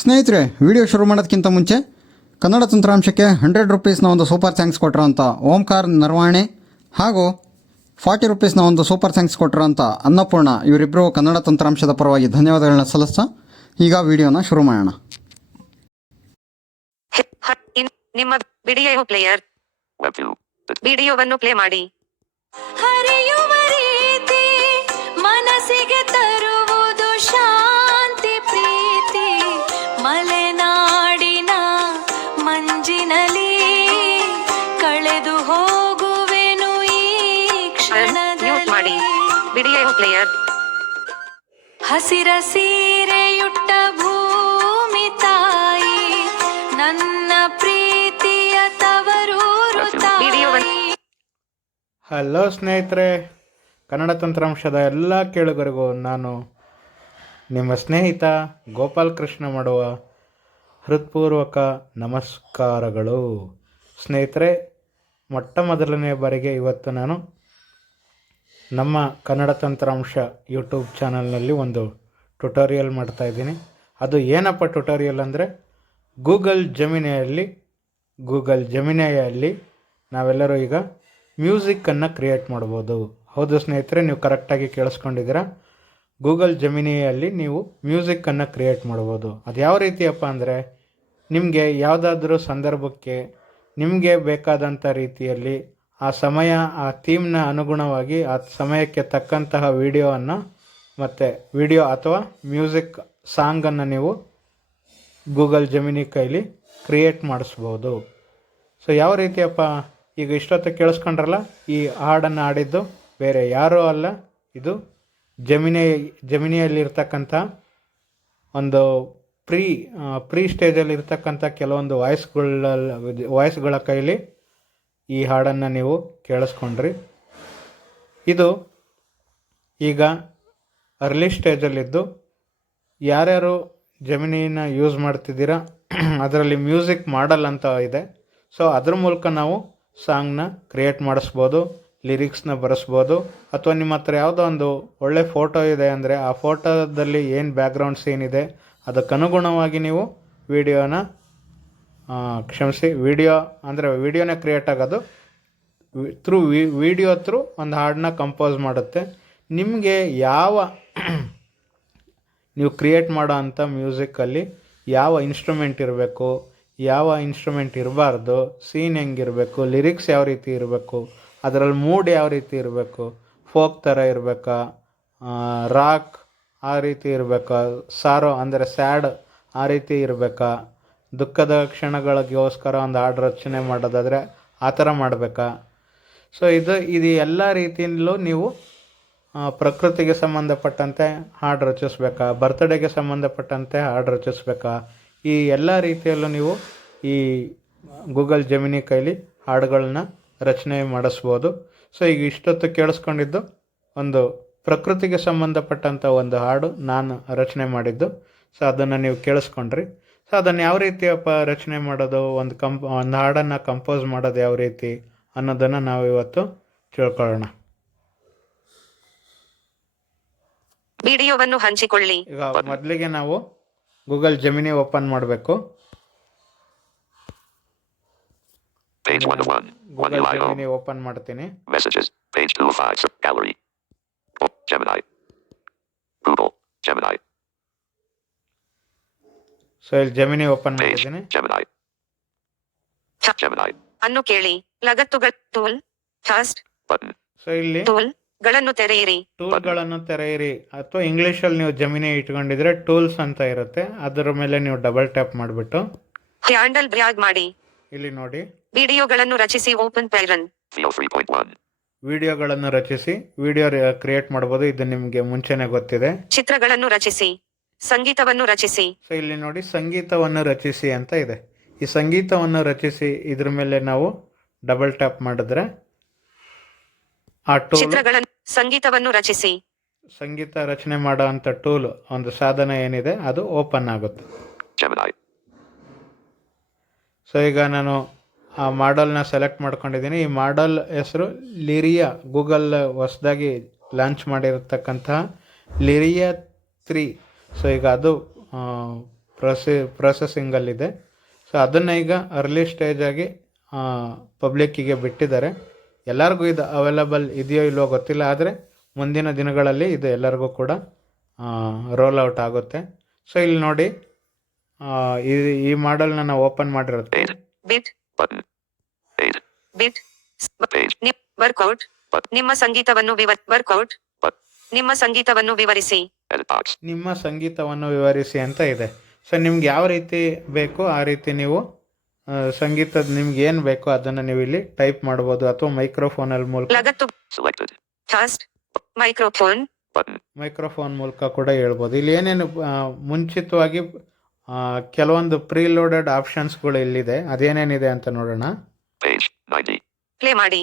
ಸ್ನೇಹಿತರೆ, ವಿಡಿಯೋ ಶುರು ಮಾಡೋದಕ್ಕಿಂತ ಮುಂಚೆ ಕನ್ನಡ ತಂತ್ರಾಂಶಕ್ಕೆ 100 ರೂಪೀಸ್ನ ಒಂದು ಸೂಪರ್ ಥ್ಯಾಂಕ್ಸ್ ಕೊಟ್ಟಿರೋಂಥ ಓಂಕಾರ್ ನರ್ವಾಣೆ ಹಾಗೂ 40 ರೂಪೀಸ್ನ ಒಂದು ಸೂಪರ್ ಥ್ಯಾಂಕ್ಸ್ ಕೊಟ್ಟಿರೋಂಥ ಅನ್ನಪೂರ್ಣ ಇವರಿಬ್ಬರು ಕನ್ನಡ ತಂತ್ರಾಂಶದ ಪರವಾಗಿ ಧನ್ಯವಾದಗಳನ್ನ ಸಲ್ಲಿಸ್ತಾ ಈಗ ವಿಡಿಯೋನ ಶುರು ಮಾಡೋಣ. ನಿಮ್ಮ ವಿಡಿಯೋ ಪ್ಲೇಯರ್ ವಿಡಿಯೋವನ್ನು ಪ್ಲೇ ಮಾಡಿ. ಹರಿಯುವ ರೀತಿ ಮನಸ್ಸಿಗೆ ತರುವುದು ಶಾಂತಿ ಪ್ರೀತಿ, ಮಲೆನಾಡಿನ ಮಂಜಿನಲಿ ಕಳೆದು ಹೋಗುವೆನು ಈ ಮ್ಯೂಟ್ ಮಾಡಿ. ವಿಡಿಯೋ ಪ್ಲೇಯರ್ ಹಸಿರ ಸೀರೆಯುಟ್ಟ ಭೂಮಿ ತಾಯಿ, ನನ್ನ ಪ್ರೀತಿಯ ತವರೂರು ತಾಯಿ. ಹಲೋ ಸ್ನೇಹಿತರೆ, ಕನ್ನಡ ತಂತ್ರಾಂಶದ ಎಲ್ಲ ಕೇಳುಗರಿಗೂ ನಾನು ನಿಮ್ಮ ಸ್ನೇಹಿತ ಗೋಪಾಲ್ ಕೃಷ್ಣ ಮಾಡುವ ಹೃತ್ಪೂರ್ವಕ ನಮಸ್ಕಾರಗಳು. ಸ್ನೇಹಿತರೆ, ಮೊಟ್ಟ ಮೊದಲನೇ ಬಾರಿಗೆ ಇವತ್ತು ನಾನು ನಮ್ಮ ಕನ್ನಡ ತಂತ್ರಾಂಶ ಯೂಟ್ಯೂಬ್ ಚಾನಲ್ನಲ್ಲಿ ಒಂದು ಟ್ಯುಟೋರಿಯಲ್ ಮಾಡ್ತಾಯಿದ್ದೀನಿ. ಅದು ಏನಪ್ಪ ಟ್ಯುಟೋರಿಯಲ್ ಅಂದರೆ, ಗೂಗಲ್ ಜೆಮಿನಿಯಲ್ಲಿ ನಾವೆಲ್ಲರೂ ಈಗ ಮ್ಯೂಸಿಕ್ಕನ್ನು ಕ್ರಿಯೇಟ್ ಮಾಡ್ಬೋದು. ಹೌದು ಸ್ನೇಹಿತರೆ, ನೀವು ಕರೆಕ್ಟಾಗಿ ಕೇಳಿಸ್ಕೊಂಡಿದ್ದೀರಾ. ಗೂಗಲ್ ಜೆಮಿನಿಯಲ್ಲಿ ನೀವು ಮ್ಯೂಸಿಕ್ಕನ್ನು ಕ್ರಿಯೇಟ್ ಮಾಡ್ಬೋದು. ಅದು ಯಾವ ರೀತಿಯಪ್ಪ ಅಂದರೆ, ನಿಮಗೆ ಯಾವುದಾದ್ರೂ ಸಂದರ್ಭಕ್ಕೆ ನಿಮಗೆ ಬೇಕಾದಂಥ ರೀತಿಯಲ್ಲಿ ಆ ಸಮಯ, ಆ ಥೀಮ್ನ ಅನುಗುಣವಾಗಿ ಆ ಸಮಯಕ್ಕೆ ತಕ್ಕಂತಹ ವಿಡಿಯೋ ಅಥವಾ ಮ್ಯೂಸಿಕ್ ಸಾಂಗನ್ನು ನೀವು ಗೂಗಲ್ ಜೆಮಿನಿ ಕೈಲಿ ಕ್ರಿಯೇಟ್ ಮಾಡಿಸ್ಬೋದು. ಸೊ ಯಾವ ರೀತಿಯಪ್ಪ, ಈಗ ಇಷ್ಟೊತ್ತು ಕೇಳಿಸ್ಕೊಂಡ್ರಲ್ಲ, ಈ ಹಾಡನ್ನು ಆಡಿದ್ದು ಬೇರೆ ಯಾರೂ ಅಲ್ಲ, ಇದು ಜೆಮಿನಿಯಲ್ಲಿರ್ತಕ್ಕಂಥ ಒಂದು ಪ್ರೀ ಸ್ಟೇಜಲ್ಲಿರ್ತಕ್ಕಂಥ ಕೆಲವೊಂದು ವಾಯ್ಸ್ಗಳ ಕೈಲಿ ಈ ಹಾಡನ್ನು ನೀವು ಕೇಳಿಸ್ಕೊಂಡ್ರಿ. ಇದು ಈಗ ಅರ್ಲಿ ಸ್ಟೇಜಲ್ಲಿದ್ದು, ಯಾರ್ಯಾರು ಜೆಮಿನಿನ ಯೂಸ್ ಮಾಡ್ತಿದ್ದೀರಾ ಅದರಲ್ಲಿ ಮ್ಯೂಸಿಕ್ ಮಾಡಲ್ ಅಂತ ಇದೆ. ಸೊ ಅದ್ರ ಮೂಲಕ ನಾವು ಸಾಂಗ್ನ ಕ್ರಿಯೇಟ್ ಮಾಡಿಸ್ಬೋದು, ಲಿರಿಕ್ಸ್ನ ಬರೆಸ್ಬೋದು. ಅಥವಾ ನಿಮ್ಮ ಹತ್ರ ಯಾವುದೋ ಒಂದು ಒಳ್ಳೆ ಫೋಟೋ ಇದೆ ಅಂದರೆ ಆ ಫೋಟೋದಲ್ಲಿ ಏನು ಬ್ಯಾಕ್ಗ್ರೌಂಡ್ ಸೀನ್ ಇದೆ ಅದಕ್ಕನುಗುಣವಾಗಿ ನೀವು ವಿಡಿಯೋನೇ ಕ್ರಿಯೇಟ್ ಆಗೋದು ವಿಡಿಯೋ ಥ್ರೂ ಒಂದು ಹಾಡನ್ನ ಕಂಪೋಸ್ ಮಾಡುತ್ತೆ. ನಿಮಗೆ ನೀವು ಕ್ರಿಯೇಟ್ ಮಾಡೋ ಅಂಥ ಮ್ಯೂಸಿಕ್ಕಲ್ಲಿ ಯಾವ ಇನ್ಸ್ಟ್ರೂಮೆಂಟ್ ಇರಬೇಕು, ಯಾವ ಇನ್ಸ್ಟ್ರೂಮೆಂಟ್ ಇರಬಾರ್ದು, ಸೀನ್ ಹೆಂಗಿರಬೇಕು, ಲಿರಿಕ್ಸ್ ಯಾವ ರೀತಿ ಇರಬೇಕು, ಅದರಲ್ಲಿ ಮೂಡ್ ಯಾವ ರೀತಿ ಇರಬೇಕು, ಫೋಕ್ ಥರ ಇರಬೇಕಾ, ರಾಕ್ ಆ ರೀತಿ ಇರಬೇಕಾ, ಸಾರೋ ಅಂದರೆ ಸ್ಯಾಡ್ ಆ ರೀತಿ ಇರಬೇಕಾ, ದುಃಖದ ಕ್ಷಣಗಳಿಗೋಸ್ಕರ ಒಂದು ಹಾಡು ರಚನೆ ಮಾಡೋದಾದರೆ ಆ ಥರ ಮಾಡಬೇಕಾ. ಸೊ ಇದು ಎಲ್ಲ ರೀತಿಯಲ್ಲೂ ನೀವು ಪ್ರಕೃತಿಗೆ ಸಂಬಂಧಪಟ್ಟಂತೆ ಹಾಡು ರಚಿಸ್ಬೇಕಾ, ಬರ್ತ್ಡೇಗೆ ಸಂಬಂಧಪಟ್ಟಂತೆ ಹಾಡು ರಚಿಸ್ಬೇಕಾ, ಈ ಎಲ್ಲ ರೀತಿಯಲ್ಲೂ ನೀವು ಈ ಗೂಗಲ್ ಜೆಮಿನಿ ಕೈಲಿ ಹಾಡುಗಳನ್ನ ರಚನೆ ಮಾಡಿಸ್ಬೋದು. ಸೊ ಈಗ ಇಷ್ಟೊತ್ತು ಕೇಳಿಸ್ಕೊಂಡಿದ್ದು ಒಂದು ಪ್ರಕೃತಿಗೆ ಸಂಬಂಧಪಟ್ಟಂಥ ಒಂದು ಹಾಡು ನಾನು ರಚನೆ ಮಾಡಿದ್ದು. ಸೊ ಅದನ್ನು ನೀವು ಕೇಳಿಸ್ಕೊಂಡ್ರಿ. ಸೊ ಅದನ್ನು ಯಾವ ರೀತಿಯಪ್ಪ ರಚನೆ ಮಾಡೋದು, ಒಂದು ಹಾಡನ್ನು ಕಂಪೋಸ್ ಮಾಡೋದು ಯಾವ ರೀತಿ ಅನ್ನೋದನ್ನು ನಾವು ಇವತ್ತು ತಿಳ್ಕೊಳ್ಳೋಣ. ವಿಡಿಯೋವನ್ನು ಹಂಚಿಕೊಳ್ಳಿ. ಈಗ ಮೊದಲಿಗೆ ನಾವು ಗೂಗಲ್ ಜೆಮಿನಿ ಓಪನ್ ಮಾಡಬೇಕು. ಗೂಗಲ್ ಜೆಮಿನಿ ಓಪನ್ ಮಾಡ್ತೀನಿ. ಸೊ ಇಲ್ಲಿ ಜೆಮಿನಿ ಓಪನ್ ಮಾಡಿದ್ದೀನಿ. ಅನ್ನು ಕೇಳಿ. ಲಗತ್ತುಗಳ ಟೂಲ್ ಫಸ್ಟ್. ಸೊ ಇಲ್ಲಿ ಟೂಲ್ಗಳನ್ನು ತೆರೆಯಿರಿ. ಟೂಲ್ಗಳನ್ನು ತೆರೆಯಿರಿ, ಅಥವಾ ಇಂಗ್ಲೀಷಲ್ಲಿ ನೀವು ಜೆಮಿನಿ ಇಟ್ಕೊಂಡಿದ್ರೆ ಟೂಲ್ಸ್ ಅಂತ ಇರುತ್ತೆ, ಅದರ ಮೇಲೆ ನೀವು ಡಬಲ್ ಟ್ಯಾಪ್ ಮಾಡಿಬಿಟ್ಟು ಹ್ಯಾಂಡಲ್ ಬ್ರ್ಯಾಗ್ ಮಾಡಿ. ಇಲ್ಲಿ ನೋಡಿ, ವಿಡಿಯೋಗಳನ್ನು ರಚಿಸಿ. ಓಪನ್ ಪೈರನ್. ವಿಡಿಯೋಗಳನ್ನು ರಚಿಸಿ, ವಿಡಿಯೋ ಕ್ರಿಯೇಟ್ ಮಾಡ್ಬೋದು. ಇದು ನಿಮಗೆ ಮುಂಚೆನೆ ಗೊತ್ತಿದೆ. ಚಿತ್ರಗಳನ್ನು ರಚಿಸಿ. ಸಂಗೀತವನ್ನು ರಚಿಸಿ. ಸೊ ಇಲ್ಲಿ ನೋಡಿ, ಸಂಗೀತವನ್ನು ರಚಿಸಿ ಅಂತ ಇದೆ. ಈ ಸಂಗೀತವನ್ನು ರಚಿಸಿ ಇದ್ರ ಮೇಲೆ ನಾವು ಡಬಲ್ ಟ್ಯಾಪ್ ಮಾಡಿದ್ರೆ ಆ ಟೂಲ್ ಸಂಗೀತವನ್ನು ರಚಿಸಿ. ಸಂಗೀತ ರಚನೆ ಮಾಡೋ ಅಂಥ ಟೂಲ್ ಒಂದು ಸಾಧನ ಏನಿದೆ ಅದು ಓಪನ್ ಆಗುತ್ತೆ. ಸೊ ಈಗ ನಾನು ಆ ಮಾಡಲ್ನ ಸೆಲೆಕ್ಟ್ ಮಾಡ್ಕೊಂಡಿದ್ದೀನಿ. ಈ ಮಾಡಲ್ ಹೆಸರು ಲಿರಿಯಾ. ಗೂಗಲ್ ಹೊಸದಾಗಿ ಲಾಂಚ್ ಮಾಡಿರತಕ್ಕಂತಹ ಲಿರಿಯಾ 3. ಸೊ ಈಗ ಅದು ಪ್ರೊಸೆಸಿಂಗಲ್ಲಿದೆ. ಸೊ ಅದನ್ನು ಈಗ ಅರ್ಲಿ ಸ್ಟೇಜಾಗಿ ಪಬ್ಲಿಕ್ಕಿಗೆ ಬಿಟ್ಟಿದ್ದಾರೆ. ಎಲ್ಲರಿಗೂ ಇದು ಅವೈಲಬಲ್ ಇದೆಯೋ ಇಲ್ವೋ ಗೊತ್ತಿಲ್ಲ, ಆದರೆ ಮುಂದಿನ ದಿನಗಳಲ್ಲಿ ಇದು ಎಲ್ಲರಿಗೂ ಕೂಡ ರೋಲ್ ಔಟ್ ಆಗುತ್ತೆ. ಸೊ ಇಲ್ಲಿ ನೋಡಿ, ಈ ಮಾಡಲ್ನ ನಾವು ಓಪನ್ ಮಾಡಿರುತ್ತೆ. ಬಿಟ್ ಬಿಟ್ ವರ್ಕೌಟ್ ನಿಮ್ಮ ಸಂಗೀತವನ್ನು ವರ್ಕೌಟ್ ನಿಮ್ಮ ಸಂಗೀತವನ್ನು ವಿವರಿಸಿ. ನಿಮ್ಮ ಸಂಗೀತವನ್ನು ವಿವರಿಸಿ ಅಂತ ಇದೆ. ಸೊ ನಿಮ್ಗೆ ಯಾವ ರೀತಿ ಬೇಕೋ ಆ ರೀತಿ ನೀವು ಸಂಗೀತದ ನಿಮ್ಗೆ ಏನು ಬೇಕೋ ಅದನ್ನು ನೀವು ಇಲ್ಲಿ ಟೈಪ್ ಮಾಡ್ಬೋದು, ಅಥವಾ ಮೈಕ್ರೋಫೋನಲ್ಲಿ ಮೂಲಕ ಲಗತ್ತು ಟಾಸ್ಟ್ ಮೈಕ್ರೋಫೋನ್ ಮೂಲಕ ಕೂಡ ಹೇಳ್ಬೋದು. ಇಲ್ಲಿ ಏನೇನು ಮುಂಚಿತವಾಗಿ ಕೆಲವೊಂದು ಪ್ರೀಲೋಡೆಡ್ ಆಪ್ಷನ್ಸ್ಗಳು ಇಲ್ಲಿದೆ, ಅದೇನೇನಿದೆ ಅಂತ ನೋಡೋಣ. ಪ್ಲೇ ಮಾಡಿ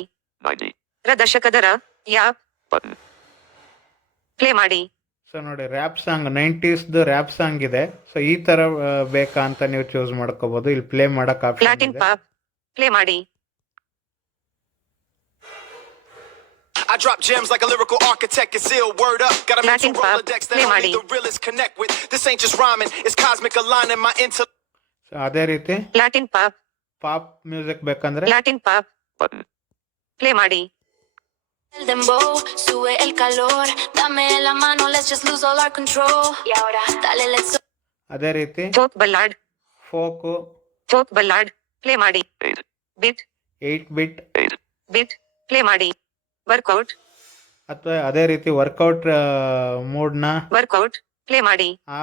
ದಶಕದ ಯಾಪ್ ಪ್ಲೇ ಮಾಡಿ. ಸೊ ನೋಡಿ, rap song 90s rap song ಇದೆ. ಸೊ ಈ ತರ ಬೇಕಾ ಅಂತ ನೀವು ಚೂಸ್ ಮಾಡ್ಕೋಬಹುದು. ಇಲ್ಲಿ ಪ್ಲೇ ಮಾಡಕ್ ಆಪ್ಷನ್ ಲ್ಯಾಟಿನ್ ಇದೆ. ಪಾಪ್ ಪ್ಲೇ ಮಾಡಿ. I drop gems like a lyrical architect and seal word up. Got a mental Latin pop, Rolodex that play only Madi. the realest connect with. This ain't just rhyming, it's cosmic aligning my intellect. So ಅದೇ ರೀತಿ Latin pop pop music ಬೇಕಂದ್ರೆ Latin pop play ಮಾಡಿ. El dembow, sube el calor, dame la mano, let's just lose all our control. Y ahora, dale, let's ಅದೇ ರೀತಿ folk ballad folk ballad play ಮಾಡಿ. ಬಿಟ್ 8-bit ಬಿಟ್ play ಮಾಡಿ. Workout ಅಥವಾ ಅದೇ ರೀತಿ workout ಮೂಡ್ನ workout play ಮಾಡಿ. ಆ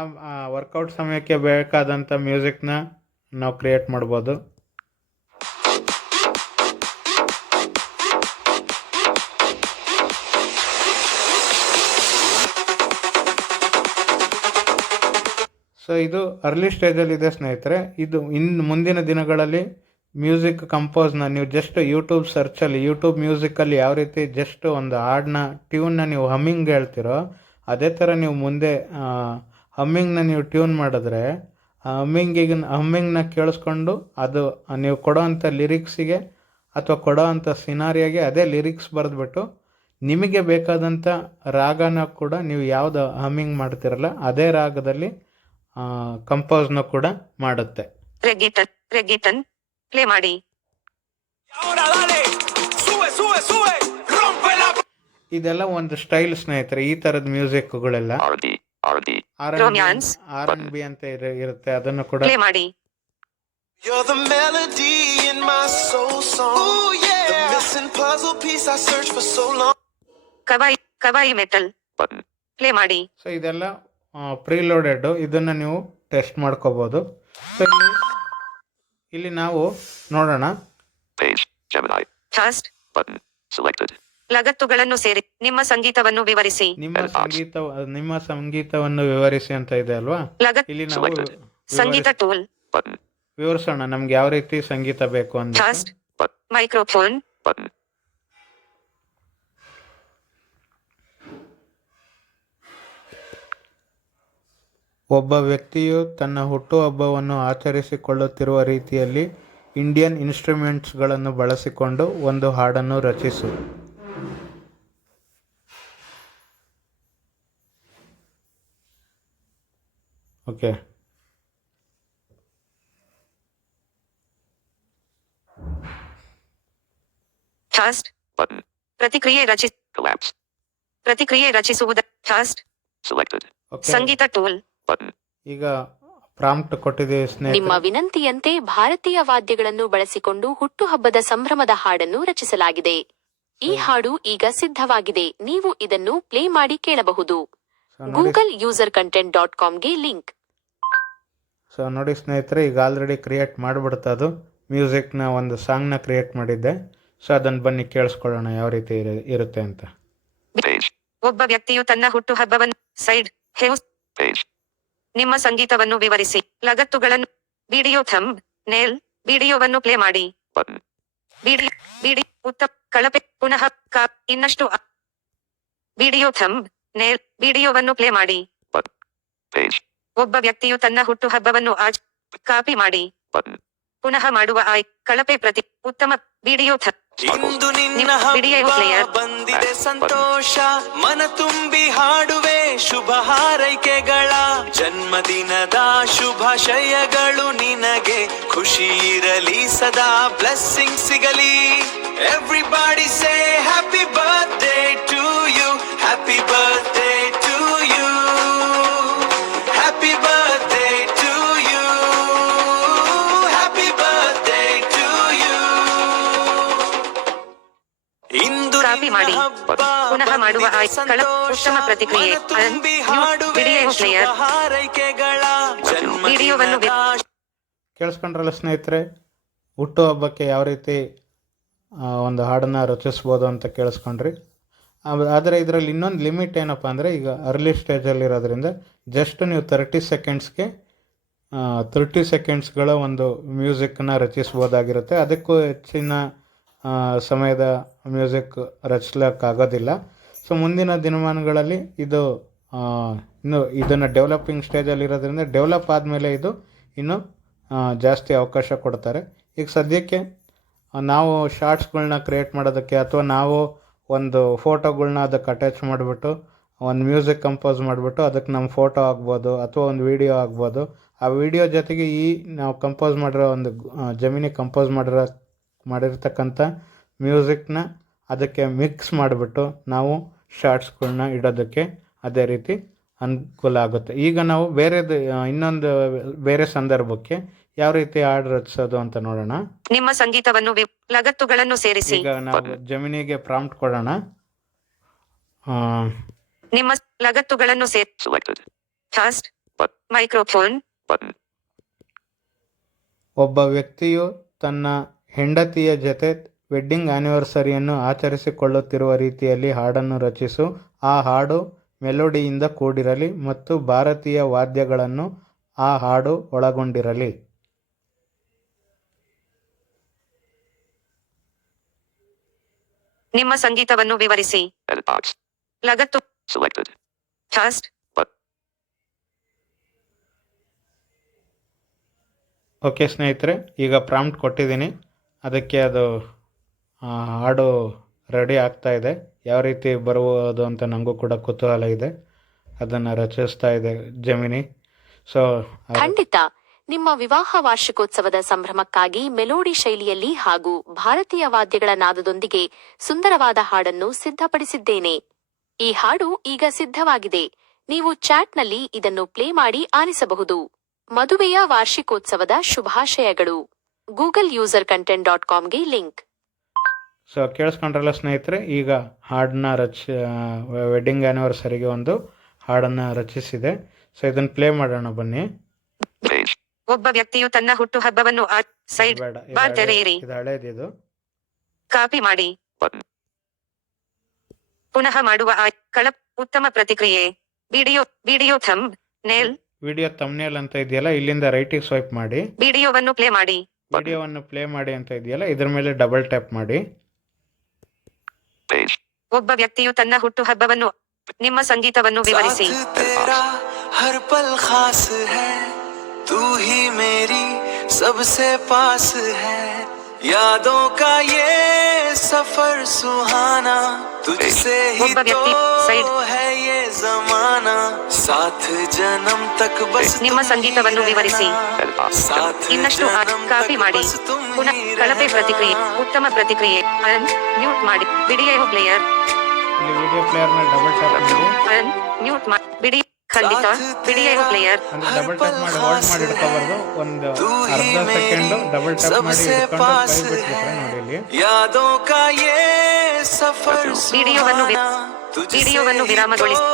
ವರ್ಕೌಟ್ ಸಮಯಕ್ಕೆ ಬೇಕಾದಂಥ ಮ್ಯೂಸಿಕ್ನ ನಾವು ಕ್ರಿಯೇಟ್ ಮಾಡ್ಬೋದು. ಸೊ ಇದು ಅರ್ಲಿ ಸ್ಟೇಜಲ್ಲಿ ಇದೆ ಸ್ನೇಹಿತರೆ. ಇದು ಮುಂದಿನ ದಿನಗಳಲ್ಲಿ ಮ್ಯೂಸಿಕ್ ಕಂಪೋಸ್ನ ನೀವು ಜಸ್ಟ್ ಯೂಟ್ಯೂಬ್ ಸರ್ಚಲ್ಲಿ, ಯೂಟ್ಯೂಬ್ ಮ್ಯೂಸಿಕಲ್ಲಿ ಯಾವ ರೀತಿ ಜಸ್ಟ್ ಒಂದು ಹಾಡನ್ನ ಟ್ಯೂನ್ನ ನೀವು ಹಮ್ಮಿಂಗ್ ಹೇಳ್ತಿರೋ, ಅದೇ ಥರ ನೀವು ಮುಂದೆ ಹಮ್ಮಿಂಗ್ನ ನೀವು ಟ್ಯೂನ್ ಮಾಡಿದ್ರೆ ಹಮ್ಮಿಂಗ್ನ ಕೇಳಿಸ್ಕೊಂಡು ಅದು ನೀವು ಕೊಡೋ ಅಂಥ ಲಿರಿಕ್ಸಿಗೆ ಅಥವಾ ಕೊಡೋ ಅಂಥ ಸಿನಾರಿಯಾಗೆ ಅದೇ ಲಿರಿಕ್ಸ್ ಬರೆದ್ಬಿಟ್ಟು ನಿಮಗೆ ಬೇಕಾದಂಥ ರಾಗನ ಕೂಡ ನೀವು ಯಾವುದು ಹಮ್ಮಿಂಗ್ ಮಾಡ್ತಿರಲ್ಲ ಅದೇ ರಾಗದಲ್ಲಿ ಕಂಪೋಸ್ನ ಕೂಡ ಮಾಡುತ್ತೆ. ರೆಗ್ಗಿಟನ್ ಪ್ಲೇ ಮಾಡಿ. Ahora dale, sube, sube, sube, rompe la. ಇದೆಲ್ಲ ಒಂದು ಸ್ಟೈಲ್ ಸ್ನೇಹಿತರೆ. ಈ ಥರದ ಮ್ಯೂಸಿಕ್ಗಳೆಲ್ಲ Romance. R&B ಅಂತ ಇರುತ್ತೆ, ಅದನ್ನು ಕೂಡ ಪ್ಲೇ ಮಾಡಿ. You're the melody in my soul song. Ooh, yeah. The missing puzzle piece I searched for so long. Kawaii metal play ಮಾಡಿ. ಸೊ ಇದೆಲ್ಲ ಪ್ರೀಲೋಡೆಡ್, ಇದನ್ನು ನೀವು ಟೆಸ್ಟ್ ಮಾಡ್ಕೋಬೋದು. ಸೊ ಇಲ್ಲಿ ನಾವು ನೋಡೋಣ. ಟಾಸ್ಟ್ ಲಗತ್ತುಗಳನ್ನು ಸೇರಿ ನಿಮ್ಮ ಸಂಗೀತವನ್ನು ವಿವರಿಸಿ. ನಿಮ್ಮ ಸಂಗೀತವನ್ನು ವಿವರಿಸಿ ಅಂತ ಇದೆ ಅಲ್ವಾ. ಇಲ್ಲಿ ನಾವು ಸಂಗೀತ ಟೂಲ್ ವಿವರಿಸೋಣ ನಮ್ಗೆ ಯಾವ ರೀತಿ ಸಂಗೀತ ಬೇಕು ಅಂತ. ಟಾಸ್ಟ್ ಮೈಕ್ರೋಫೋನ್ ಒಬ್ಬ ವ್ಯಕ್ತಿಯು ತನ್ನ ಹುಟ್ಟುಹಬ್ಬವನ್ನು ಆಚರಿಸಿಕೊಳ್ಳುತ್ತಿರುವ ರೀತಿಯಲ್ಲಿ ಇಂಡಿಯನ್ ಇನ್ಸ್ಟ್ರುಮೆಂಟ್ಸ್ಗಳನ್ನು ಬಳಸಿಕೊಂಡು ಒಂದು ಹಾಡನ್ನು ರಚಿಸು. ಓಕೆ, ಟಾಸ್ಟ್ ಪ್ರತಿಕ್ರಿಯೆ ರಚಿಸುವುದು. ಟಾಸ್ಟ್ ಸಂಗೀತ ಟೂಲ್. ಈಗ ಪ್ರಾಂಪ್ಟ್ ಕೊಟ್ಟಿದೆ ಸ್ನೇಹಿತರೆ. ನಿಮ್ಮ ವಿನಂತಿಯಂತೆ ಭಾರತೀಯ ವಾದ್ಯಗಳನ್ನು ಬಳಸಿಕೊಂಡು ಹುಟ್ಟುಹಬ್ಬದ ಸಂಭ್ರಮದ ಹಾಡನ್ನು ರಚಿಸಲಾಗಿದೆ. ಈ ಹಾಡು ಈಗ ಸಿದ್ಧವಾಗಿದೆ. ನೀವು ಇದನ್ನು ಪ್ಲೇ ಮಾಡಿ ಕೇಳಬಹುದು. ಗೂಗಲ್ usercontent.comಗೆ ಲಿಂಕ್. ಸೊ ನೋಡಿ ಸ್ನೇಹಿತರೆ, ಈಗ ಆಲ್ರೆಡಿ ಕ್ರಿಯೇಟ್ ಮಾಡಿಬಿಡ್ತಾ ಅದು ಮ್ಯೂಸಿಕ್ನ ಒಂದು ಸಾಂಗ್ನ ಕ್ರಿಯೇಟ್ ಮಾಡಿದ್ದೆ. ಸೊ ಅದನ್ನು ಬನ್ನಿ ಕೇಳಿಸ್ಕೊಳ್ಳೋಣ ಯಾವ ರೀತಿ ಇರುತ್ತೆ ಅಂತ. ಒಬ್ಬ ವ್ಯಕ್ತಿಯು ತನ್ನ ಹುಟ್ಟುಹಬ್ಬವನ್ನು ನಿಮ್ಮ ಸಂಗೀತವನ್ನು ವಿವರಿಸಿ. ಲಗತ್ತುಗಳನ್ನು ವಿಡಿಯೋ ಥಂಬ್ ನೇಲ್ ವಿಡಿಯೋವನ್ನು ಪ್ಲೇ ಮಾಡಿ. ವಿಡಿಯೋ ಉತ್ತಮ ಕಳಪೆ ಪುನಃ ಇನ್ನಷ್ಟು ವಿಡಿಯೋ ಥಂಬ್ ನೇಲ್ ವಿಡಿಯೋವನ್ನು ಪ್ಲೇ ಮಾಡಿ. ಒಬ್ಬ ವ್ಯಕ್ತಿಯು ತನ್ನ ಹುಟ್ಟುಹಬ್ಬವನ್ನು ಕಾಪಿ ಮಾಡಿ ಪುನಃ ಮಾಡುವ ಕಳಪೆ ಪ್ರತಿ ಉತ್ತಮ ವಿಡಿಯೋ ಇಂದು ನಿನ್ನ ವಿಡಿಯೋ ಹಬ್ಬ ಪ್ಲೇಯರ್ ಬಂದಿದೆ ಸಂತೋಷ, ಮನ ತುಂಬಿ ಹಾಡುವೆ ಶುಭ ಹಾರೈಕೆಗಳ ಜನ್ಮದಿನದ ಶುಭಾಶಯಗಳು ನಿನಗೆ ಖುಷಿ ಇರಲಿ ಸದಾ ಬ್ಲೆಸ್ಸಿಂಗ್ ಸಿಗಲಿ everybody say happy birthday to you happy birthday to you happy birthday to you happy birthday to you ಇಂದು ಕಾಪಿ ಮಾಡಿ. ಪುನಃ ಮಾಡುವ ಆಯ್ಕೆಗಳ ಉತ್ತಮ ಪ್ರತಿಕ್ರಿಯೆ. Video player. ವಿಡಿಯೋವನ್ನು ಕೇಳಿಸ್ಕೊಂಡ್ರಲ್ಲ ಸ್ನೇಹಿತರೆ, ಹುಟ್ಟುಹಬ್ಬಕ್ಕೆ ಯಾವ ರೀತಿ ಒಂದು ಹಾಡನ್ನು ರಚಿಸ್ಬೋದು ಅಂತ ಕೇಳಿಸ್ಕೊಂಡ್ರಿ. ಆದರೆ ಇದರಲ್ಲಿ ಇನ್ನೊಂದು ಲಿಮಿಟ್ ಏನಪ್ಪ ಅಂದರೆ, ಈಗ ಅರ್ಲಿ ಸ್ಟೇಜಲ್ಲಿರೋದ್ರಿಂದ ಜಸ್ಟ್ ನೀವು 30 ಸೆಕೆಂಡ್ಸ್ಗಳ ಒಂದು ಮ್ಯೂಸಿಕ್ನ ರಚಿಸ್ಬೋದಾಗಿರುತ್ತೆ. ಅದಕ್ಕೂ ಹೆಚ್ಚಿನ ಸಮಯದ ಮ್ಯೂಸಿಕ್ ರಚಿಸ್ಲಿಕ್ಕಾಗೋದಿಲ್ಲ. ಸೊ ಮುಂದಿನ ದಿನಮಾನಗಳಲ್ಲಿ ಇದು ಇನ್ನು ಇದನ್ನು ಡೆವಲಪಿಂಗ್ ಸ್ಟೇಜಲ್ಲಿರೋದ್ರಿಂದ ಡೆವಲಪ್ ಆದಮೇಲೆ ಇದು ಇನ್ನೂ ಜಾಸ್ತಿ ಅವಕಾಶ ಕೊಡ್ತಾರೆ. ಈಗ ಸದ್ಯಕ್ಕೆ ನಾವು ಶಾರ್ಟ್ಸ್ಗಳ್ನ ಕ್ರಿಯೇಟ್ ಮಾಡೋದಕ್ಕೆ ಅಥವಾ ನಾವು ಒಂದು ಫೋಟೋಗಳ್ನ ಅದಕ್ಕೆ ಅಟ್ಯಾಚ್ ಮಾಡಿಬಿಟ್ಟು ಒಂದು ಮ್ಯೂಸಿಕ್ ಕಂಪೋಸ್ ಮಾಡಿಬಿಟ್ಟು ಅದಕ್ಕೆ ನಮ್ಮ ಫೋಟೋ ಆಗ್ಬೋದು ಅಥವಾ ಒಂದು ವೀಡಿಯೋ ಆಗ್ಬೋದು. ಆ ವಿಡಿಯೋ ಜೊತೆಗೆ ಈ ನಾವು ಕಂಪೋಸ್ ಮಾಡಿರೋ ಒಂದು ಜಮಿನಿ ಕಂಪೋಸ್ ಮಾಡಿರ್ತಕ್ಕಂಥ ಮ್ಯೂಸಿಕ್ನ ಅದಕ್ಕೆ ಮಿಕ್ಸ್ ಮಾಡಿಬಿಟ್ಟು ನಾವು ಶಾರ್ಟ್ಸ್ಗಳ್ನ ಇಡೋದಕ್ಕೆ ಅದೇ ರೀತಿ ಅನುಕೂಲ ಆಗುತ್ತೆ. ಈಗ ನಾವು ಇನ್ನೊಂದು ಬೇರೆ ಸಂದರ್ಭಕ್ಕೆ ಯಾವ ರೀತಿ ಹಾಡು ರಚಿಸೋದು ಅಂತ ನೋಡೋಣ. ನಿಮ್ಮ ಸಂಗೀತವನ್ನು ಲಗತ್ತುಗಳನ್ನು ಸೇರಿಸಿ. ಈಗ ನಾವು ಜಮಿನಿಗೆ ಪ್ರಾಂಪ್ಟ್ ಕೊಡೋಣ. ನಿಮ್ಮ ಲಗತ್ತುಗಳನ್ನು ಫಾಸ್ಟ್ ಮೈಕ್ರೋಫೋನ್. ಒಬ್ಬ ವ್ಯಕ್ತಿಯು ತನ್ನ ಹೆಂಡತಿಯ ಜೊತೆ ವೆಡ್ಡಿಂಗ್ ಆನಿವರ್ಸರಿಯನ್ನು ಆಚರಿಸಿಕೊಳ್ಳುತ್ತಿರುವ ರೀತಿಯಲ್ಲಿ ಹಾಡನ್ನು ರಚಿಸು. ಆ ಹಾಡು ಮೆಲೋಡಿಯಿಂದ ಕೂಡಿರಲಿ ಮತ್ತು ಭಾರತೀಯ ವಾದ್ಯಗಳನ್ನು ಆ ಹಾಡು ಒಳಗೊಂಡಿರಲಿ. ನಿಮ್ಮ ಸಂಗೀತವನ್ನು ವಿವರಿಸಿ. ಲಗತ್ತು ಫಾಸ್ಟ್. ಓಕೆ ಸ್ನೇಹಿತರೆ, ಈಗ ಪ್ರಾಂಪ್ಟ್ ಕೊಟ್ಟಿದ್ದೀನಿ. ಅದಕ್ಕೆ ಅದು ಹಾಡು ರೆಡಿ ಆಗ್ತಾ ಇದೆ. ಯಾವ ರೀತಿ ಬರುವುದು ಅಂತ ನನಗೂ ಕೂಡ ಕುತೂಹಲ ಇದೆ. ಅದನ್ನು ರಚಿಸ್ತಾ ಇದೆ ಜಮಿನಿ. ಸೊ ಖಂಡಿತ ನಿಮ್ಮ ವಿವಾಹ ವಾರ್ಷಿಕೋತ್ಸವದ ಸಂಭ್ರಮಕ್ಕಾಗಿ ಮೆಲೋಡಿ ಶೈಲಿಯಲ್ಲಿ ಹಾಗೂ ಭಾರತೀಯ ವಾದ್ಯಗಳ ನಾದದೊಂದಿಗೆ ಸುಂದರವಾದ ಹಾಡನ್ನು ಸಿದ್ಧಪಡಿಸಿದ್ದೇನೆ. ಈ ಹಾಡು ಈಗ ಸಿದ್ಧವಾಗಿದೆ. ನೀವು ಚಾಟ್ನಲ್ಲಿ ಇದನ್ನು ಪ್ಲೇ ಮಾಡಿ ಆಲಿಸಬಹುದು. ಮದುವೆಯ ವಾರ್ಷಿಕೋತ್ಸವದ ಶುಭಾಶಯಗಳು. ಗೂಗಲ್ usercontent.comಗೆ ಲಿಂಕ್. ಸೊ ಕೇಳಿಸ್ಕೊಂಡ್ರಲ್ಲ ಸ್ನೇಹಿತರೆ, ಈಗ ಹಾಡನ್ನ ವೆಡ್ಡಿಂಗ್ ಆ್ಯನಿವರ್ಸರಿಗೆ ಒಂದು ಹಾಡನ್ನು ರಚಿಸಿದೆ. ಸೊ ಇದನ್ನು ಪ್ಲೇ ಮಾಡೋಣ ಬನ್ನಿ. ಒಬ್ಬ ವ್ಯಕ್ತಿಯು ತನ್ನ ಹುಟ್ಟುಹಬ್ಬವನ್ನು ಬೇಡ, ಇದು ಹಳೇದಿದು. ಕಾಪಿ ಮಾಡಿ. ಪುನಃ ಮಾಡುವ ಆಯ್ಕೆಗಳ ಉತ್ತಮ ಪ್ರತಿಕ್ರಿಯೆ. Video thumb nail. Video thumbnail ಅಂತ ಇದೆಯಲ್ಲ, ಇಲ್ಲಿಂದ ರೈಟಿಗೆ ಸ್ವೈಪ್ ಮಾಡಿ. ವಿಡಿಯೋವನ್ನು ಪ್ಲೇ ಮಾಡಿ. ವಿಡಿಯೋವನ್ನು ಪ್ಲೇ ಮಾಡಿ ಅಂತ ಇದೆಯಲ್ಲ, ಇದ್ರ ಮೇಲೆ ಡಬಲ್ ಟ್ಯಾಪ್ ಮಾಡಿ. ಒಬ್ಬ ವ್ಯಕ್ತಿಯು ತನ್ನ ಹುಟ್ಟುಹಬ್ಬವನ್ನು. ನಿಮ್ಮ ಸಂಗೀತವನ್ನು ವಿವರಿಸಿ. हर पल खास है तू ही मेरी सबसे पास है यादों का ये सफर सुहाना तुझसे ही तो है ये जमाना साथ जन्म तक बस ನಿಮ್ಮ ಸಂಗೀತವನ್ನು ವಿವರಿಸಿ. ಇನ್ನಷ್ಟು ಕಾಪಿ ಮಾಡಿ. ಪುನಃ ಕಳಪೆ ಪ್ರತಿಕ್ರಿಯೆ. ಉತ್ತಮ ಪ್ರತಿಕ್ರಿಯೆ. ಮ್ಯೂಟ್ ಮಾಡಿ. Video player. ಇಲ್ಲಿ ವಿಡಿಯೋ ಪ್ಲೇಯರ್ ಮೇಲೆ ಡಬಲ್ ಟ್ಯಾಪ್ ಮಾಡಿ. ಮ್ಯೂಟ್ ಮಾಡಿ. ವಿಡಿಯೋ ಖಂಡಿತ ವಿಡಿಯೋ ಪ್ಲೇಯರ್. ಅಂದ್ರೆ ಡಬಲ್ ಟ್ಯಾಪ್ ಮಾಡಿ ಹೋಲ್ಡ್ ಮಾಡಿ ಇಟ್ಕೋಬಾರ್ದು. ಒಂದು ಅರ್ಧ ಸೆಕೆಂಡ್ ಡಬಲ್ ಟ್ಯಾಪ್ ಮಾಡಿ ಇಟ್ಕೊಂಡು ಕೈ ಬಿಟ್ಬಿಟ್ರೆ ನೋಡಿ ಇಲ್ಲಿ. ವಿಡಿಯೋವನ್ನು ವಿರಾಮಗೊಳಿಸಿ.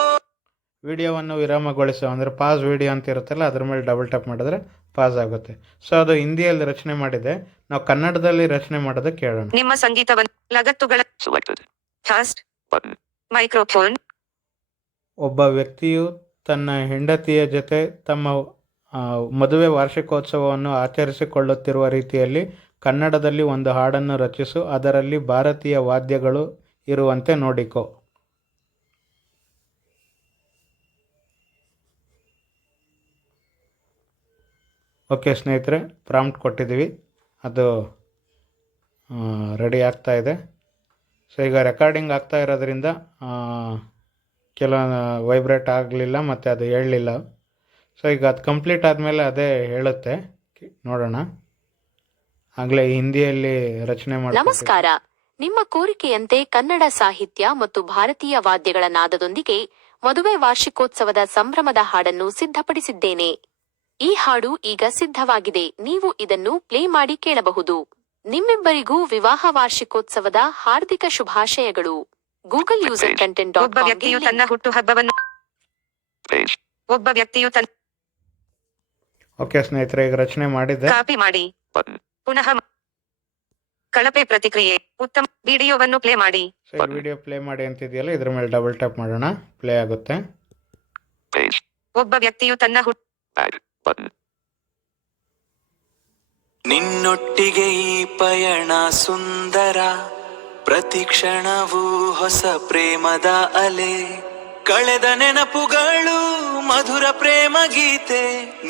ವಿಡಿಯೋವನ್ನು ವಿರಾಮಗೊಳಿಸು ಅಂದರೆ ಪಾಸ್ ವಿಡಿಯೋ ಅಂತ ಇರುತ್ತಲ್ಲ, ಅದ್ರ ಮೇಲೆ ಡಬಲ್ ಟ್ಯಾಪ್ ಮಾಡಿದ್ರೆ ಪಾಸ್ ಆಗುತ್ತೆ. ಸೊ ಅದು ಹಿಂದಿಯಲ್ಲಿ ರಚನೆ ಮಾಡಿದೆ, ನಾವು ಕನ್ನಡದಲ್ಲಿ ರಚನೆ ಮಾಡೋದು ಕೇಳೋಣ. ನಿಮ್ಮ ಸಂಗೀತವನ್ನು ಲಗತ್ತುಗಳ ಫಾಸ್ಟ್ ಮೈಕ್ರೋಫೋನ್. ಒಬ್ಬ ವ್ಯಕ್ತಿಯು ತನ್ನ ಹೆಂಡತಿಯ ಜೊತೆ ತಮ್ಮ ಮದುವೆ ವಾರ್ಷಿಕೋತ್ಸವವನ್ನು ಆಚರಿಸಿಕೊಳ್ಳುತ್ತಿರುವ ರೀತಿಯಲ್ಲಿ ಕನ್ನಡದಲ್ಲಿ ಒಂದು ಹಾಡನ್ನು ರಚಿಸು. ಅದರಲ್ಲಿ ಭಾರತೀಯ ವಾದ್ಯಗಳು ಇರುವಂತೆ ನೋಡಿಕೊ. ಓಕೆ ಸ್ನೇಹಿತರೆ, ಪ್ರಾಂಪ್ಟ್ ಕೊಟ್ಟಿದ್ದೀವಿ, ಅದು ರೆಡಿ ಆಗ್ತಾ ಇದೆ. ಸೊ ಈಗ ರೆಕಾರ್ಡಿಂಗ್ ಆಗ್ತಾ ಇರೋದ್ರಿಂದ ಕೆಲವು ವೈಬ್ರೇಟ್ ಆಗಲಿಲ್ಲ ಮತ್ತು ಅದು ಹೇಳಲಿಲ್ಲ. ಸೊ ಈಗ ಅದು ಕಂಪ್ಲೀಟ್ ಆದಮೇಲೆ ಅದೇ ಹೇಳುತ್ತೆ, ನೋಡೋಣ. ಆಗಲೇ ಹಿಂದಿಯಲ್ಲಿ ರಚನೆ ಮಾಡಿ. ನಮಸ್ಕಾರ. ನಿಮ್ಮ ಕೋರಿಕೆಯಂತೆ ಕನ್ನಡ ಸಾಹಿತ್ಯ ಮತ್ತು ಭಾರತೀಯ ವಾದ್ಯಗಳ ನಾದದೊಂದಿಗೆ ಮದುವೆ ವಾರ್ಷಿಕೋತ್ಸವದ ಸಂಭ್ರಮದ ಹಾಡನ್ನು ಸಿದ್ಧಪಡಿಸಿದ್ದೇನೆ. ಈ ಹಾಡು ಈಗ ಸಿದ್ಧವಾಗಿದೆ. ನೀವು ಇದನ್ನು ಪ್ಲೇ ಮಾಡಿ ಕೇಳಬಹುದು. ನಿಮ್ಮಿಬ್ಬರಿಗೂ ವಿವಾಹ ವಾರ್ಷಿಕೋತ್ಸವದ ಹಾರ್ದಿಕ ಶುಭಾಶಯಗಳು. ಗೂಗಲ್ ಯೂಸರ್ ಕಂಟೆಂಟ್ ಒಬ್ಬ ವ್ಯಕ್ತಿಯು ತನ್ನ ಹುಟ್ಟುಹಬ್ಬವನ್ನು ಒಬ್ಬ ವ್ಯಕ್ತಿಯು ತನ್ನ ಓಕೆ ಸ್ನೇಹಿತರೆ, ಈಗ ರಚನೆ ಮಾಡಿದ್ದೆ. ಕಾಪಿ ಮಾಡಿ ಪುನಃ ಕಳಪೆ ಪ್ರತಿಕ್ರಿಯೆ. ಉತ್ತಮ ವಿಡಿಯೋವನ್ನು ಪ್ಲೇ ಮಾಡಿ. ಸೊ ಈ ವಿಡಿಯೋ ಪ್ಲೇ ಮಾಡಿ ಅಂತಿದೆಯಲ್ಲ, ಇದ್ರ ಮೇಲೆ ಡಬಲ್ ಟ್ಯಾಪ್ ಮಾಡೋಣ, ಪ್ಲೇ ಆಗುತ್ತೆ. ಒಬ್ಬ ವ್ಯಕ್ತಿಯು ತನ್ನ ನಿನ್ನೊಟ್ಟಿಗೆ ಈ ಪಯಣ ಸುಂದರ, ಪ್ರತಿ ಕ್ಷಣವೂ ಹೊಸ ಪ್ರೇಮದ ಅಲೆ, ಕಳೆದ ನೆನಪುಗಳು ಮಧುರ ಪ್ರೇಮ ಗೀತೆ,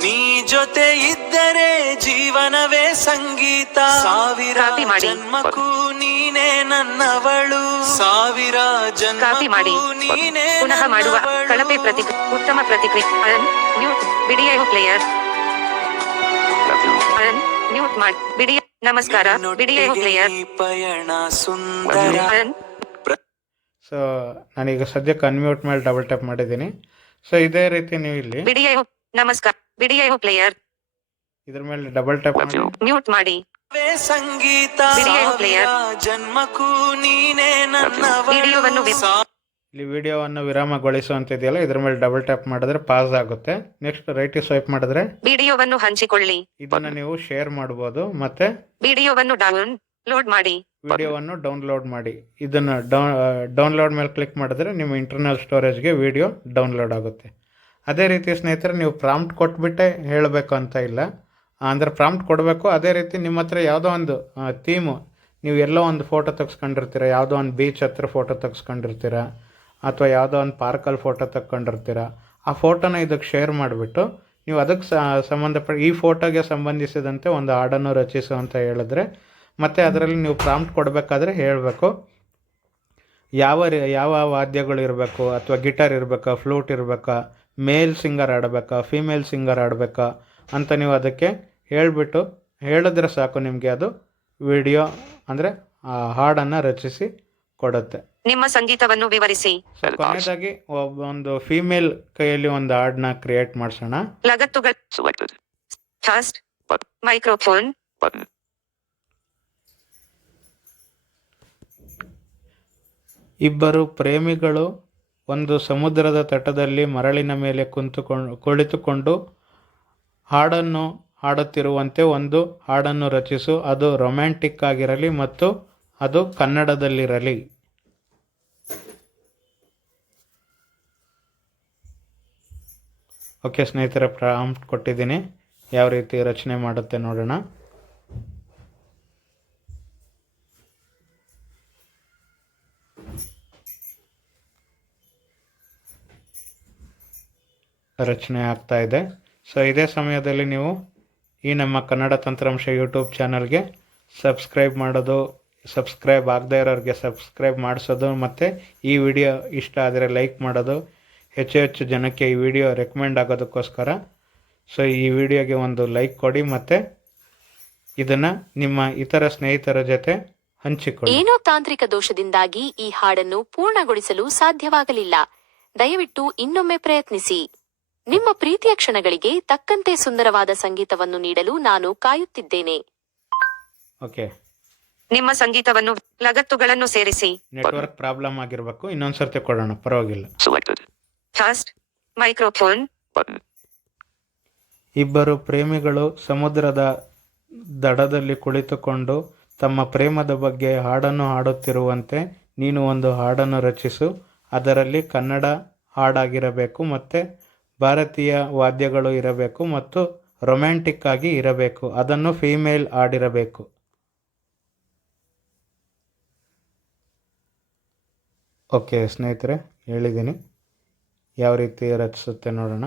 ನೀ ಜೊತೆ ಇದ್ದರೆ ಜೀವನವೇ ಸಂಗೀತ, ಸಾವಿರ ಕಾಪಿ ಮಾಡಿ. ಜನ್ಮಕ್ಕೂ ನೀನೇ ನನ್ನವಳು, ಸಾವಿರ ಕಾಪಿ ಮಾಡಿ ಜನ್ಮಕ್ಕೂ ನೀನೇ ಪುನಃ ಮಾಡುವ ಕಳಪೆ ನನ್ನವಳು. ಉತ್ತಮ ಪ್ರತಿಕ್ರಿಯೆ. Mute video player. ಮ್ಯೂಟ್ ಮಾಡಿ ವಿಡಿಯೋ. ನಮಸ್ಕಾರ, ವಿಡಿಯೋ ಪ್ಲೇಯರ್. ಈ ಪಯಣ ಸುಂದರ. ಸೊ ನಾನೀಗ ಸದ್ಯಕ್ಕೆ ಅನ್ಮ್ಯೂಟ್ ಮೇಲೆ ಡಬಲ್ ಟ್ಯಾಪ್ ಮಾಡಿದ್ದೀನಿ. ಸೊ ಇದೇ ರೀತಿ ನೀವು ಇಲ್ಲಿ ವಿಡಿಯೋ. ನಮಸ್ಕಾರ, ವಿಡಿಯೋ ಪ್ಲೇಯರ್. ಇದ್ರ ಮೇಲೆ ಡಬಲ್ ಟ್ಯಾಪ್ ಮಾಡಿ ಮ್ಯೂಟ್ ಮಾಡಿ ಸಂಗೀತ, ವಿಡಿಯೋ ಪ್ಲೇಯರ್. ಜನ್ಮಕ್ಕೂ ನೀನೇ ವಿಡಿಯೋವನ್ನು ನನ್ನವಳು. ಇಲ್ಲಿ ವಿಡಿಯೋವನ್ನು ವಿರಾಮಗೊಳಿಸು ಅಂತ ಇದೆಯಲ್ಲ, ಇದ್ರ ಮೇಲೆ ಡಬಲ್ ಟ್ಯಾಪ್ ಮಾಡಿದ್ರೆ ಪಾಸ್ ಆಗುತ್ತೆ. ನೆಕ್ಸ್ಟ್ ರೈಟ್ ಸ್ವೈಪ್ ಮಾಡಿದ್ರೆ ವಿಡಿಯೋವನ್ನು ಹಂಚಿಕೊಳ್ಳಿ. ಇದನ್ನ ನೀವು ಶೇರ್ ಮಾಡ್ಬೋದು. ಮತ್ತೆ ವಿಡಿಯೋವನ್ನು ಡೌನ್ಲೋಡ್ ಮಾಡಿ. ವಿಡಿಯೋವನ್ನು ಡೌನ್ಲೋಡ್ ಮಾಡಿ. ಇದನ್ನು ಡೌನ್ಲೋಡ್ ಮೇಲೆ ಕ್ಲಿಕ್ ಮಾಡಿದ್ರೆ ನಿಮ್ಮ ಇಂಟರ್ನಲ್ ಸ್ಟೋರೇಜ್ಗೆ ವಿಡಿಯೋ ಡೌನ್ಲೋಡ್ ಆಗುತ್ತೆ. ಅದೇ ರೀತಿ ಸ್ನೇಹಿತರೆ, ನೀವು ಪ್ರಾಂಪ್ಟ್ ಕೊಟ್ಬಿಟ್ಟೆ ಹೇಳಬೇಕು ಅಂತ ಇಲ್ಲ. ಅಂದರೆ ಪ್ರಾಂಪ್ಟ್ ಕೊಡಬೇಕು. ಅದೇ ರೀತಿ ನಿಮ್ಮ ಹತ್ರ ಯಾವುದೋ ಒಂದು ಥೀಮು, ನೀವು ಎಲ್ಲೋ ಒಂದು ಫೋಟೋ ತೆಗೆಸ್ಕೊಂಡಿರ್ತೀರ, ಯಾವುದೋ ಒಂದು ಬೀಚ್ ಹತ್ರ ಫೋಟೋ ತೆಗೆಸ್ಕೊಂಡಿರ್ತೀರ, ಅಥವಾ ಯಾವುದೋ ಒಂದು ಪಾರ್ಕಲ್ಲಿ ಫೋಟೋ ತಗೊಂಡಿರ್ತೀರ. ಆ ಫೋಟೋನ ಇದಕ್ಕೆ ಶೇರ್ ಮಾಡಿಬಿಟ್ಟು ನೀವು ಅದಕ್ಕೆ ಸಂಬಂಧಪಟ್ಟ ಈ ಫೋಟೋಗೆ ಸಂಬಂಧಿಸಿದಂತೆ ಒಂದು ಹಾಡನ್ನು ರಚಿಸು ಅಂತ ಹೇಳಿದ್ರೆ, ಮತ್ತು ಅದರಲ್ಲಿ ನೀವು ಪ್ರಾಂಪ್ಟ್ ಕೊಡಬೇಕಾದ್ರೆ ಹೇಳಬೇಕು ಯಾವ ವಾದ್ಯಗಳು ಇರಬೇಕು, ಅಥವಾ ಗಿಟಾರ್ ಇರಬೇಕಾ, ಫ್ಲೂಟ್ ಇರಬೇಕಾ, ಮೇಲ್ ಸಿಂಗರ್ ಆಡಬೇಕಾ, ಫೀಮೇಲ್ ಸಿಂಗರ್ ಆಡಬೇಕಾ ಅಂತ ನೀವು ಅದಕ್ಕೆ ಹೇಳಿಬಿಟ್ಟು ಹೇಳಿದ್ರೆ ಸಾಕು, ನಿಮಗೆ ಅದು ವಿಡಿಯೋ ಅಂದರೆ ಆ ಹಾಡನ್ನು ರಚಿಸಿ ಕೊಡುತ್ತೆ. ನಿಮ್ಮ ಸಂಗೀತವನ್ನು ವಿವರಿಸಿ. ಸೊ ಕೊನೆಯದಾಗಿ ಒಂದು ಫೀಮೇಲ್ ಕೈಯಲ್ಲಿ ಒಂದು ಹಾಡನ್ನ ಕ್ರಿಯೇಟ್ ಮಾಡಿಸೋಣ. ಲಗತ್ತುಗಳು. Fast microphone. ಇಬ್ಬರು ಪ್ರೇಮಿಗಳು ಒಂದು ಸಮುದ್ರದ ತಟದಲ್ಲಿ ಮರಳಿನ ಮೇಲೆ ಕುಳಿತುಕೊಂಡು ಹಾಡನ್ನು ಹಾಡುತ್ತಿರುವಂತೆ ಒಂದು ಹಾಡನ್ನು ರಚಿಸು. ಅದು ರೊಮ್ಯಾಂಟಿಕ್ ಆಗಿರಲಿ ಮತ್ತು ಅದು ಕನ್ನಡದಲ್ಲಿರಲಿ. ಓಕೆ ಸ್ನೇಹಿತರೆ, ಪ್ರಾಂಪ್ಟ್ ಕೊಟ್ಟಿದ್ದೀನಿ. ಯಾವ ರೀತಿ ರಚನೆ ಮಾಡುತ್ತೆ ನೋಡೋಣ. ರಚನೆ ಆಗ್ತಾ ಇದೆ. ಸೊ ಇದೇ ಸಮಯದಲ್ಲಿ ನೀವು ಈ ನಮ್ಮ ಕನ್ನಡ ತಂತ್ರಾಂಶ ಯೂಟ್ಯೂಬ್ ಚಾನಲ್ಗೆ ಸಬ್ಸ್ಕ್ರೈಬ್ ಮಾಡೋದು, ಸಬ್ಸ್ಕ್ರೈಬ್ ಆಗದೇ ಇರೋರಿಗೆ ಸಬ್ಸ್ಕ್ರೈಬ್ ಮಾಡಿಸೋದು, ಮತ್ತು ಈ ವಿಡಿಯೋ ಇಷ್ಟ ಆದರೆ ಲೈಕ್ ಮಾಡೋದು, ಹೆಚ್ಚು ಹೆಚ್ಚು ಜನಕ್ಕೆ ಈ ವಿಡಿಯೋ ರೆಕಮೆಂಡ್ ಆಗೋದಕ್ಕೋಸ್ಕರ. ಸೊ ಈ ವಿಡಿಯೋಗೆ ಒಂದು ಲೈಕ್ ಕೊಡಿ, ಮತ್ತು ಇದನ್ನು ನಿಮ್ಮ ಇತರ ಸ್ನೇಹಿತರ ಜೊತೆ ಹಂಚಿಕೊಳ್ಳಿ. ಏನೋ ತಾಂತ್ರಿಕ ದೋಷದಿಂದಾಗಿ ಈ ಹಾಡನ್ನು ಪೂರ್ಣಗೊಳಿಸಲು ಸಾಧ್ಯವಾಗಲಿಲ್ಲ. ದಯವಿಟ್ಟು ಇನ್ನೊಮ್ಮೆ ಪ್ರಯತ್ನಿಸಿ. ನಿಮ್ಮ ಪ್ರೀತಿಯ ಕ್ಷಣಗಳಿಗೆ ತಕ್ಕಂತೆ ಸುಂದರವಾದ ಸಂಗೀತವನ್ನು ನೀಡಲು ನಾನು ಕಾಯುತ್ತಿದ್ದೇನೆ. ಓಕೆ, ನಿಮ್ಮ ಸಂಗೀತವನ್ನು ಲಗತ್ತುಗಳನ್ನು ಸೇರಿಸಿ. ನೆಟ್ವರ್ಕ್ ಪ್ರಾಬ್ಲಮ್ ಆಗಿರಬೇಕು, ಇನ್ನೊಂದ್ಸರ್ತಿ ಕೊಡೋಣ, ಪರವಾಗಿಲ್ಲ. Fast microphone. ಇಬ್ಬರು ಪ್ರೇಮಿಗಳು ಸಮುದ್ರದ ದಡದಲ್ಲಿ ಕುಳಿತುಕೊಂಡು ತಮ್ಮ ಪ್ರೇಮದ ಬಗ್ಗೆ ಹಾಡನ್ನು ಹಾಡುತ್ತಿರುವಂತೆ ನೀನು ಒಂದು ಹಾಡನ್ನು ರಚಿಸು. ಅದರಲ್ಲಿ ಕನ್ನಡ ಹಾಡಾಗಿರಬೇಕು, ಮತ್ತು ಭಾರತೀಯ ವಾದ್ಯಗಳು ಇರಬೇಕು, ಮತ್ತು ರೊಮ್ಯಾಂಟಿಕ್ ಆಗಿ ಇರಬೇಕು. ಅದನ್ನು ಫೀಮೇಲ್ ಹಾಡಿರಬೇಕು. ಓಕೆ ಸ್ನೇಹಿತರೆ, ಹೇಳಿದ್ದೀನಿ. ಯಾವ ರೀತಿ ರಚಿಸುತ್ತೆ ನೋಡೋಣ.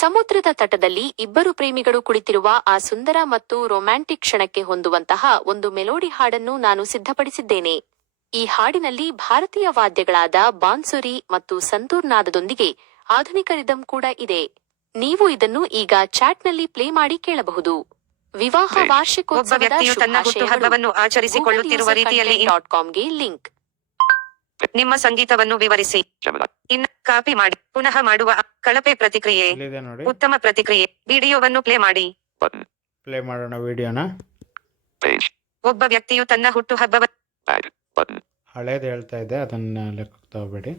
ಸಮುದ್ರದ ತಟದಲ್ಲಿ ಇಬ್ಬರು ಪ್ರೇಮಿಗಳು ಕುಳಿತಿರುವ ಆ ಸುಂದರ ಮತ್ತು ರೊಮ್ಯಾಂಟಿಕ್ ಕ್ಷಣಕ್ಕೆ ಹೊಂದುವಂತಹ ಒಂದು ಮೆಲೋಡಿ ಹಾಡನ್ನು ನಾನು ಸಿದ್ಧಪಡಿಸಿದ್ದೇನೆ. ಈ ಹಾಡಿನಲ್ಲಿ ಭಾರತೀಯ ವಾದ್ಯಗಳಾದ ಬಾನ್ಸುರಿ ಮತ್ತು ಸಂತೂರ್ ನಾದದೊಂದಿಗೆ ಆಧುನಿಕ ರಿದಮ್ ಕೂಡ ಇದೆ. ನೀವು ಇದನ್ನು ಈಗ ಚಾಟ್ನಲ್ಲಿ ಪ್ಲೇ ಮಾಡಿ ಕೇಳಬಹುದು. ವಿವಾಹ ಒಬ್ಬ ವಾರ್ಷಿಕೋತ್ಸವದ ವ್ಯಕ್ತಿಯು ತನ್ನ ಹುಟ್ಟುಹಬ್ಬವನ್ನು ಆಚರಿಸಿಕೊಳ್ಳುತ್ತಿರುವ ರೀತಿಯಲ್ಲಿ .comಗೆ ಲಿಂಕ್. ನಿಮ್ಮ ಸಂಗೀತವನ್ನು ವಿವರಿಸಿ. ಕಾಪಿ ಮಾಡಿ ಪುನಃ ಮಾಡುವ ಕಳಪೆ ಪ್ರತಿಕ್ರಿಯೆ, ಇಲ್ಲಿದೆ ನೋಡಿ, ಉತ್ತಮ ಪ್ರತಿಕ್ರಿಯೆ. ವಿಡಿಯೋವನ್ನು ಪ್ಲೇ ಮಾಡಿ. ಪ್ಲೇ ಮಾಡೋಣ ವಿಡಿಯೋನ. ಒಬ್ಬ ವ್ಯಕ್ತಿಯು ತನ್ನ ಹುಟ್ಟುಹಬ್ಬವನ್ನು ಹಳೇದು ಹೇಳ್ತಾ ಇದೆ, ಅದನ್ನ ಲೆಕ್ಕಕ್ಕೆ ತಗೋಬೇಡಿ.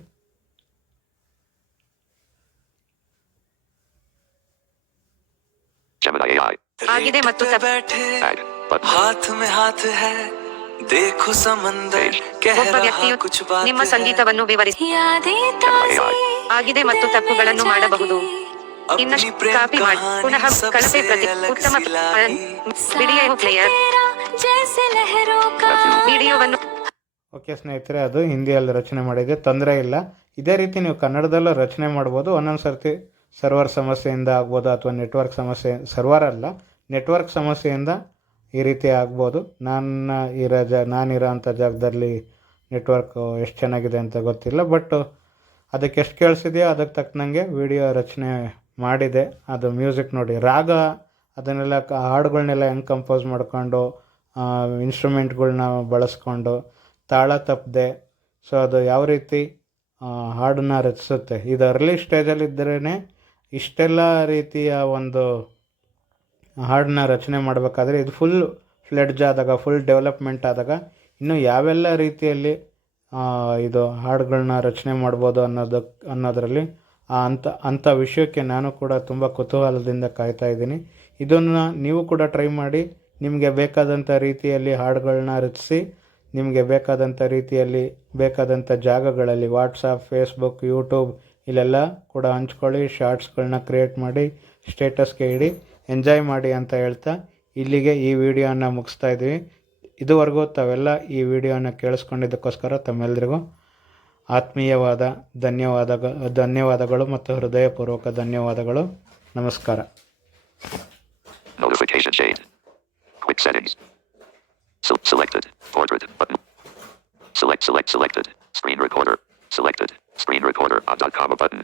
ಆಗಿದೆ ಮತ್ತು हाथ में हाथ है देखो समंदर कह ಒಬ್ಬ रहा ವ್ಯಕ್ತಿಯು कुछ बात ನಿಮ್ಮ ಸಂಗೀತವನ್ನು ವಿವರಿಸಿ. ಆಗಿದೆ ಮತ್ತು ತಪ್ಪುಗಳನ್ನು ಮಾಡಬಹುದು. ಇನ್ನಷ್ಟು ಕಾಪಿ ಮಾಡಿ ಪುನಃ ಕಳಪೆ ಉತ್ತಮ ವಿಡಿಯೋ ಪ್ಲೇಯರ್. ವಿಡಿಯೋವನ್ನು ಓಕೆ ಸ್ನೇಹಿತರೆ, ಅದು ಹಿಂದಿಯಲ್ಲಿ ರಚನೆ ಮಾಡಿದೆ, ತೊಂದರೆ ಇಲ್ಲ. ಇದೇ ರೀತಿ ನೀವು ಕನ್ನಡದಲ್ಲೂ ರಚನೆ ಮಾಡ್ಬೋದು. ಒಂದೊಂದು ಸರ್ತಿ ಸರ್ವರ್ ಸಮಸ್ಯೆಯಿಂದ ಆಗ್ಬೋದು, ಅಥವಾ ನೆಟ್ವರ್ಕ್ ಸಮಸ್ಯೆ, ಸರ್ವರ್ ಅಲ್ಲ ನೆಟ್ವರ್ಕ್ ಸಮಸ್ಯೆಯಿಂದ ಈ ರೀತಿ ಆಗ್ಬೋದು. ನಾನಿರೋ ಅಂಥ ಜಾಗದಲ್ಲಿ ನೆಟ್ವರ್ಕ್ ಎಷ್ಟು ಚೆನ್ನಾಗಿದೆ ಅಂತ ಗೊತ್ತಿಲ್ಲ, ಬಟ್ ಅದಕ್ಕೆ ಎಷ್ಟು ಕೇಳಿಸಿದೆಯೋ ಅದಕ್ಕೆ ತಕ್ಕನಂಗೆ ವಿಡಿಯೋ ರಚನೆ ಮಾಡಿದೆ. ಅದು ಮ್ಯೂಸಿಕ್ ನೋಡಿ, ರಾಗ ಅದನ್ನೆಲ್ಲ ಹಾಡುಗಳನ್ನೆಲ್ಲ ಹೆಂಗೆ ಕಂಪೋಸ್ ಮಾಡಿಕೊಂಡು ಇನ್ಸ್ಟ್ರೂಮೆಂಟ್ಗಳ್ನ ಬಳಸ್ಕೊಂಡು ತಾಳ ತಪ್ಪದೆ, ಸೊ ಅದು ಯಾವ ರೀತಿ ಹಾಡನ್ನ ರಚಿಸುತ್ತೆ. ಇದು ಅರ್ಲಿ ಸ್ಟೇಜಲ್ಲಿದ್ದರೇ ಇಷ್ಟೆಲ್ಲ ರೀತಿಯ ಒಂದು ಹಾಡನ್ನ ರಚನೆ ಮಾಡಬೇಕಾದ್ರೆ ಇದು ಫುಲ್ ಫ್ಲೆಡ್ಜ್ ಆದಾಗ, ಫುಲ್ ಡೆವಲಪ್ಮೆಂಟ್ ಆದಾಗ ಇನ್ನು ಯಾವೆಲ್ಲ ರೀತಿಯಲ್ಲಿ ಇದು ಹಾಡುಗಳನ್ನ ರಚನೆ ಮಾಡ್ಬೋದು ಅನ್ನೋದರಲ್ಲಿ ಅಂಥ ವಿಷಯಕ್ಕೆ ನಾನು ಕೂಡ ತುಂಬ ಕುತೂಹಲದಿಂದ ಕಾಯ್ತಾ ಇದ್ದೀನಿ. ಇದನ್ನು ನೀವು ಕೂಡ ಟ್ರೈ ಮಾಡಿ. ನಿಮಗೆ ಬೇಕಾದಂಥ ರೀತಿಯಲ್ಲಿ ಹಾಡುಗಳನ್ನ ರಚಿಸಿ, ನಿಮಗೆ ಬೇಕಾದಂಥ ರೀತಿಯಲ್ಲಿ ಬೇಕಾದಂಥ ಜಾಗಗಳಲ್ಲಿ ವಾಟ್ಸಪ್, ಫೇಸ್ಬುಕ್, ಯೂಟ್ಯೂಬ್ ಇಲ್ಲೆಲ್ಲ ಕೂಡ ಹಂಚ್ಕೊಳ್ಳಿ. ಶಾರ್ಟ್ಸ್ಗಳನ್ನ ಕ್ರಿಯೇಟ್ ಮಾಡಿ ಸ್ಟೇಟಸ್ಗೆ ಇಡಿ, ಎಂಜಾಯ್ ಮಾಡಿ ಅಂತ ಹೇಳ್ತಾ ಇಲ್ಲಿಗೆ ಈ ವಿಡಿಯೋನ ಮುಗಿಸ್ತಾ ಇದ್ದೀವಿ. ಇದುವರೆಗೂ ತಾವೆಲ್ಲ ಈ ವಿಡಿಯೋನ ಕೇಳಿಸ್ಕೊಂಡಿದ್ದಕ್ಕೋಸ್ಕರ ತಮ್ಮೆಲ್ಲರಿಗೂ ಆತ್ಮೀಯವಾದ ಧನ್ಯವಾದಗಳು ಮತ್ತು ಹೃದಯಪೂರ್ವಕ ಧನ್ಯವಾದಗಳು. ನಮಸ್ಕಾರ. Notification shade. Quick settings. Selected. Portrait button. Selected. Screen recorder. Selected. Screen recorder on .com button.